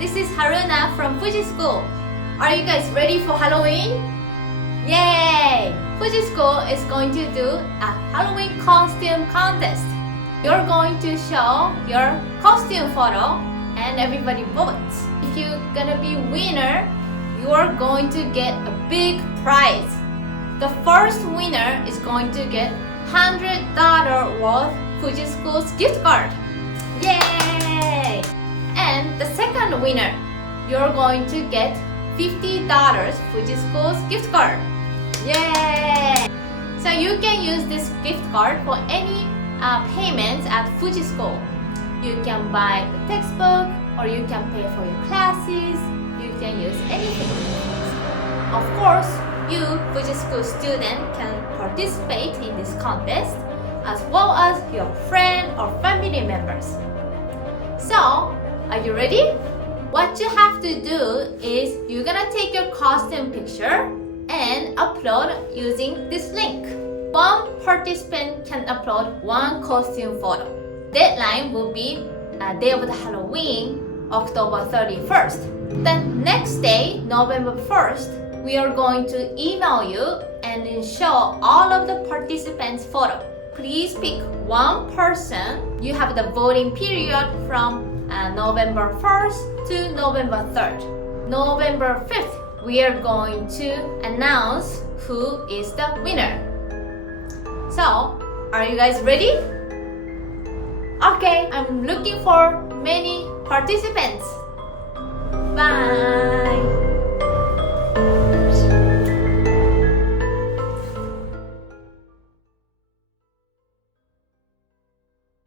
this is Haruna from FUJI School. Are you guys ready for Halloween? Yay! FUJI School is going to do a Halloween costume contest. You're going to show your costume photo and everybody votes. If you're gonna be winner, you're going to get a big prize. The first winner is going to get $100 worth FUJI School's gift card. Yay! And the second winner, you're going to get $50 FUJI School's gift card. Yay! So you can use this gift card for any payments at FUJI School. You can buy the textbook or you can pay for your classes. You can use anything. Of course, you, FUJI School student, can participate in this contest as well as your friend or family members. So, are you ready? What you have to do is you're gonna take your costume picture and upload using this link. One participant can upload one costume photo. Deadline will be day of the Halloween, October 31st. Then next day, November 1st, we are going to email you and then show all of the participants' photo. Please pick one person. You have the voting period from November 1st to November 3rd. November 5th, we are going to announce who is the winner. So, are you guys ready? Okay, I'm looking for many participants. Bye!